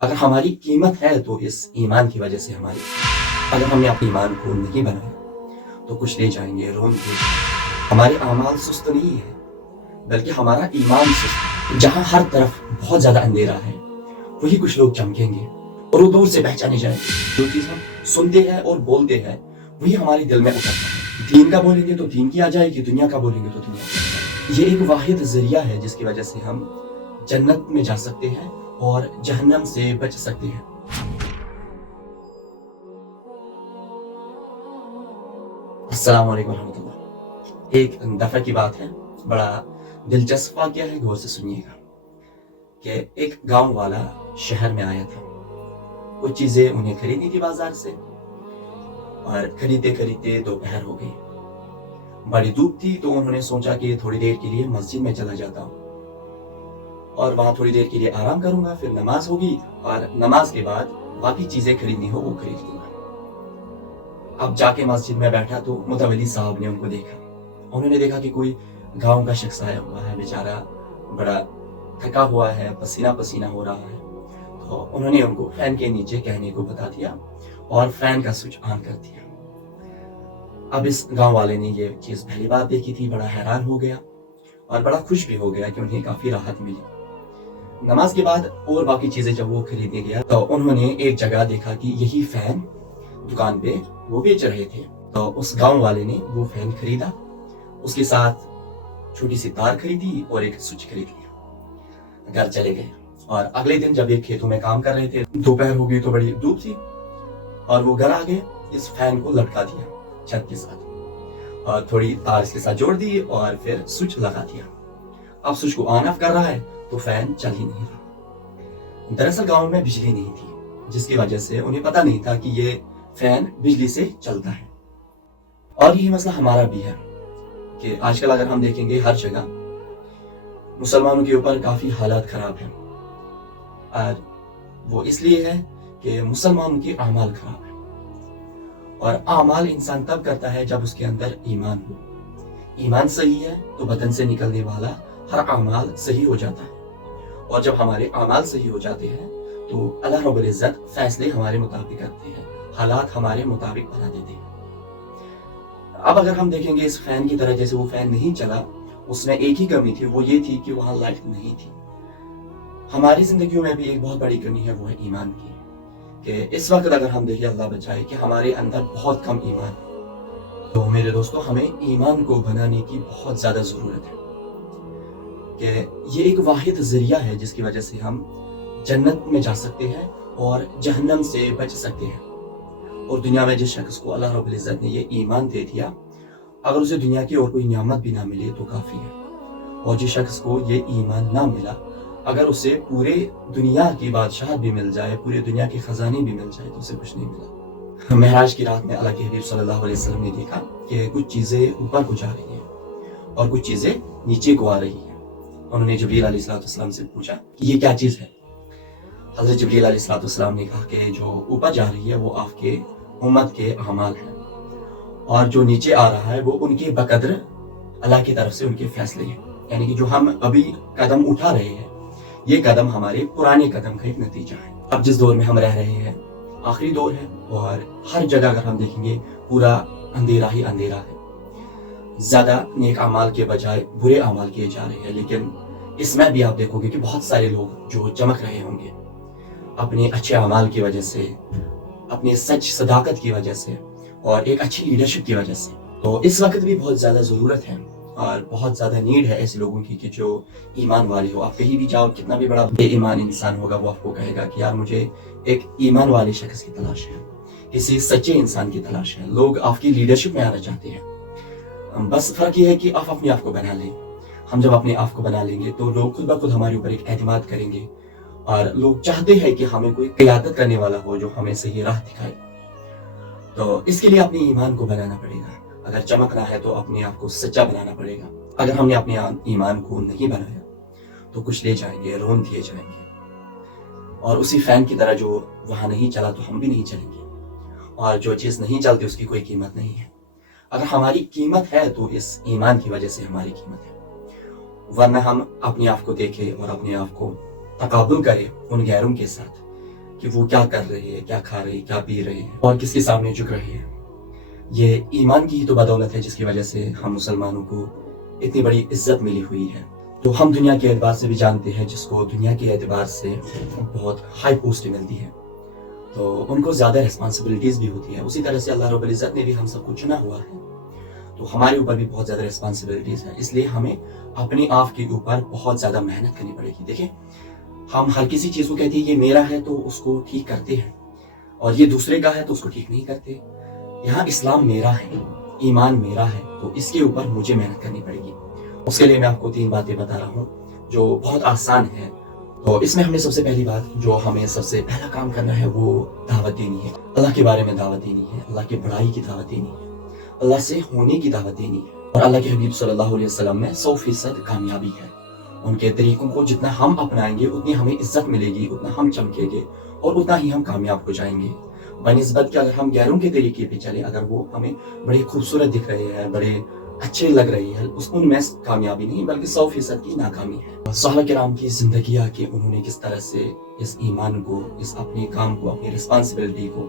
अगर हमारी कीमत है तो इस ईमान की वजह से हमारी, अगर हमने अपने ईमान को नहीं बनाया तो कुछ ले जाएंगे, रोन दे जाएंगे। हमारे अमाल सुस्त नहीं है बल्कि हमारा ईमान सुस्त है। जहाँ हर तरफ बहुत ज्यादा अंधेरा है वही कुछ लोग चमकेंगे और वो दूर से पहचाने जाएंगे। जो चीज हम सुनते हैं और बोलते हैं वही हमारे दिल में उतरता है। दीन का बोलेंगे तो दीन की आ जाएगी, दुनिया का बोलेंगे तो दुनिया की आ जाएगी। ये एक वाहिद जरिया है जिसकी वजह से हम जन्नत में जा सकते हैं और जहन्नम से बच सकते हैं। अस्सलाम वालेकुम रहमतुल्लाह। एक दफा की बात है, बड़ा दिलचस्प वाक़या है, गौर से सुनिएगा। कि एक गांव वाला शहर में आया था, कुछ चीजें उन्हें खरीदी थी बाजार से और खरीदते खरीदते दोपहर हो गई। बड़ी धूप थी तो उन्होंने सोचा कि थोड़ी देर के लिए मस्जिद में चला जाता हूँ और वहां थोड़ी देर के लिए आराम करूंगा, फिर नमाज होगी और नमाज के बाद बाकी चीजें खरीदनी हो वो खरीद लूंगा। अब जाके मस्जिद में बैठा तो मुतवल्ली साहब ने उनको देखा। उन्होंने देखा कि कोई गांव का शख्स आया हुआ है, बेचारा बड़ा थका हुआ है, पसीना पसीना हो रहा है। तो उन्होंने उनको फैन के नीचे कहने को बता दिया और फैन का स्विच ऑन कर दिया। अब इस गांव वाले ने ये चीज पहली बार देखी थी, बड़ा हैरान हो गया और बड़ा खुश भी हो गया कि उन्हें काफी राहत मिली। नमाज के बाद और बाकी चीजें जब वो खरीदने गया तो उन्होंने एक जगह देखा कि यही फैन दुकान पे वो बेच रहे थे। तो उस गांव वाले ने वो फैन खरीदा, उसके साथ छोटी सी तार खरीदी और एक स्विच खरीद लिया। घर चले गए और अगले दिन जब ये खेतों में काम कर रहे थे, दोपहर हो गई तो बड़ी धूप थी और वो घर आ गए, इस फैन को लटका दिया छत के साथ और थोड़ी तार इसके साथ जोड़ दी और फिर स्विच लगा दिया। अब स्विच को ऑन ऑफ कर रहा है तो फैन चल ही नहीं रहा। दरअसल गांव में बिजली नहीं थी जिसकी वजह से उन्हें पता नहीं था कि ये फैन बिजली से चलता है। और यही मसला हमारा भी है कि आजकल अगर हम देखेंगे हर जगह मुसलमानों के ऊपर काफी हालात खराब हैं और वो इसलिए है कि मुसलमानों के अमाल खराब है। और अमाल इंसान तब करता है जब उसके अंदर ईमान हो। ईमान सही है तो बदन से निकलने वाला हर अमाल सही हो जाता है और जब हमारे अमाल सही हो जाते हैं तो अल्लाह रब्बुल इज्जत फैसले हमारे मुताबिक करते हैं, हालात हमारे मुताबिक बना देते हैं। अब अगर हम देखेंगे इस फैन की तरह, जैसे वो फैन नहीं चला, उसमें एक ही कमी थी, वो ये थी कि वहां लाइट नहीं थी। हमारी जिंदगियों में भी एक बहुत बड़ी कमी है, वो है ईमान की। कि इस वक्त अगर हम देखें, अल्लाह बचाए, कि हमारे अंदर बहुत कम ईमान है। तो मेरे दोस्तों, हमें ईमान को बनाने की बहुत ज्यादा जरूरत है कि ये एक वाहिद जरिया है जिसकी वजह से हम जन्नत में जा सकते हैं और जहन्नम से बच सकते हैं। और दुनिया में जिस शख्स को अल्लाह रब्बुल इज्जत ने ये ईमान दे दिया, अगर उसे दुनिया की और कोई नियामत भी ना मिले तो काफी है। और जिस शख्स को ये ईमान ना मिला, अगर उसे पूरे दुनिया की बादशाह भी मिल जाए, पूरी दुनिया के खजाने भी मिल जाए, तो उसे कुछ नहीं मिला। महराज की रात में अल्लाह के हबीब सल्लल्लाहु अलैहि वसल्लम ने देखा कि कुछ चीजें ऊपर को जा रही हैं और कुछ चीजें नीचे को आ रही हैं। उन्होंने जिब्रील अलैहिस्सलाम से पूछा कि ये क्या चीज है। हज़रत जिब्रील अलैहिस्सलाम ने कहा कि जो ऊपर जा रही है वो आपके उम्मत के अमाल हैं और जो नीचे आ रहा है वो उनके बकदर अल्लाह की तरफ से उनके फैसले हैं। यानी कि जो हम अभी कदम उठा रहे हैं, ये कदम हमारे पुराने कदम का एक नतीजा है। अब जिस दौर में हम रह रहे हैं आखिरी दौर है और हर जगह अगर हम देखेंगे पूरा अंधेरा ही अंधेरा है। ज्यादा नेक अमाल के बजाय बुरे अमाल किए जा रहे हैं। लेकिन इसमें भी आप देखोगे कि बहुत सारे लोग जो चमक रहे होंगे अपने अच्छे अमाल की वजह से, अपने सच सदाकत की वजह से और एक अच्छी लीडरशिप की वजह से। तो इस वक्त भी बहुत ज्यादा जरूरत है और बहुत ज्यादा नीड है ऐसे लोगों की कि जो ईमान वाले हो। आप कहीं भी जाओ, कितना भी बड़ा बेईमान इंसान होगा वो आपको कहेगा कि यार मुझे एक ईमान वाले शख्स की तलाश है, किसी सच्चे इंसान की तलाश है। लोग आपकी लीडरशिप में आना चाहते हैं। बस फर्क ये है कि आप अपने आप को बना लें। हम जब अपने आप को बना लेंगे तो लोग खुद ब खुद हमारे ऊपर एक एतमाद करेंगे और लोग चाहते हैं कि हमें कोई क़ियादत करने वाला हो जो हमें सही राह दिखाए। तो इसके लिए अपने ईमान को बनाना पड़ेगा। अगर चमकना है तो अपने आप को सच्चा बनाना पड़ेगा। अगर हमने अपने ईमान को नहीं बनाया तो कुछ ले जाएंगे, रोन दिए जाएंगे। और उसी फैन की तरह जो वहां नहीं चला तो हम भी नहीं चलेंगे और जो चीज नहीं चलती उसकी कोई कीमत नहीं है। अगर हमारी कीमत है तो इस ईमान की वजह से हमारी कीमत है, वरना हम अपने आप को देखें और अपने आप को तकाबुल करें उन गैरों के साथ کہ وہ کیا کر رہے ہیں, کیا کھا رہے ہیں, کیا پی رہے ہیں اور کس کے سامنے جھک رہے ہیں. یہ ایمان کی ہی تو بدولت ہے جس کی وجہ سے ہم مسلمانوں کو اتنی بڑی عزت ملی ہوئی ہے. تو ہم دنیا کے اعتبار سے بھی جانتے ہیں جس کو دنیا کے اعتبار سے بہت ہائی پوسٹ ملتی ہے تو ان کو زیادہ ریسپانسبلٹیز بھی ہوتی ہے. اسی طرح سے اللہ رب العزت نے بھی ہم سب کو چنا ہوا ہے تو ہمارے اوپر بھی بہت زیادہ ریسپانسبلٹیز ہیں. اس لیے ہمیں اپنے آپ کے اوپر بہت زیادہ محنت کرنی پڑے گی. دیکھیں, ہم ہر کسی چیز کو کہتے ہیں یہ میرا ہے تو اس کو ٹھیک کرتے ہیں, اور یہ دوسرے کا ہے تو اس کو ٹھیک نہیں کرتے. یہاں اسلام میرا ہے, ایمان میرا ہے, تو اس کے اوپر مجھے محنت کرنی پڑے گی. اس کے لیے میں آپ کو 3 باتیں بتا رہا ہوں جو بہت آسان ہے. تو اس میں ہمیں سب سے پہلی بات جو ہمیں سب سے پہلا کام کرنا ہے وہ دعوت دینی ہے. اللہ کے بارے میں دعوت دینی ہے, اللہ کی بڑائی کی دعوت دینی ہے, اللہ سے ہونے کی دعوت دینی ہے. اور اللہ کے حبیب صلی اللہ علیہ وسلم میں 100% کامیابی ہے. ان کے طریقوں کو جتنا ہم اپنائیں گے اتنی ہمیں عزت ملے گی, اتنا ہم چمکیں گے اور اتنا ہی ہم کامیاب ہو جائیں گے. بنسبت کہ اگر ہم غیروں کے طریقے پہ چلیں, اگر وہ ہمیں بڑے خوبصورت دکھ رہے ہیں, بڑے اچھے لگ رہے ہیں, ان میں کامیابی نہیں بلکہ 100% کی ناکامی ہے. صحابہ کرام کی زندگیاں کہ انہوں نے کس طرح سے اس ایمان کو, اس اپنے کام کو, اپنی رسپانسبلٹی کو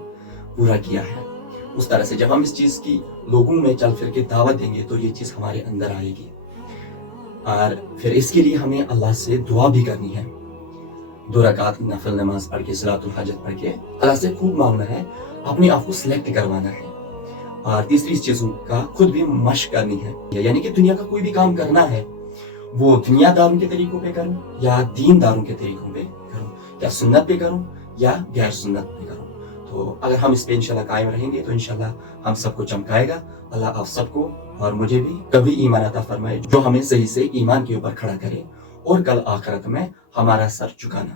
پورا کیا ہے, اس طرح سے جب ہم اس چیز کی لوگوں میں چل پھر کے دعوت دیں گے تو یہ چیز ہمارے اندر آئے گی. اور پھر اس کے لیے ہمیں اللہ سے دعا بھی کرنی ہے. 2 رکعت نفل نماز پڑھ کے, صلاۃ الحاجت پڑھ کے اللہ سے خوب مانگنا ہے, اپنے آپ کو سلیکٹ کروانا ہے. اور تیسری چیزوں کا خود بھی مشق کرنی ہے, یعنی کہ دنیا کا کوئی بھی کام کرنا ہے وہ دنیا داروں کے طریقوں پہ کروں یا دین داروں کے طریقوں پہ کروں, یا سنت پہ کروں یا غیر سنت پہ کروں. تو اگر ہم اس پہ انشاءاللہ قائم رہیں گے تو انشاءاللہ ہم سب کو چمکائے گا. اللہ آپ سب کو اور مجھے بھی کبھی ایمان عطا فرمائے جو ہمیں صحیح سے ایمان کے اوپر کھڑا کرے اور کل آخرت میں ہمارا سر جھکانا.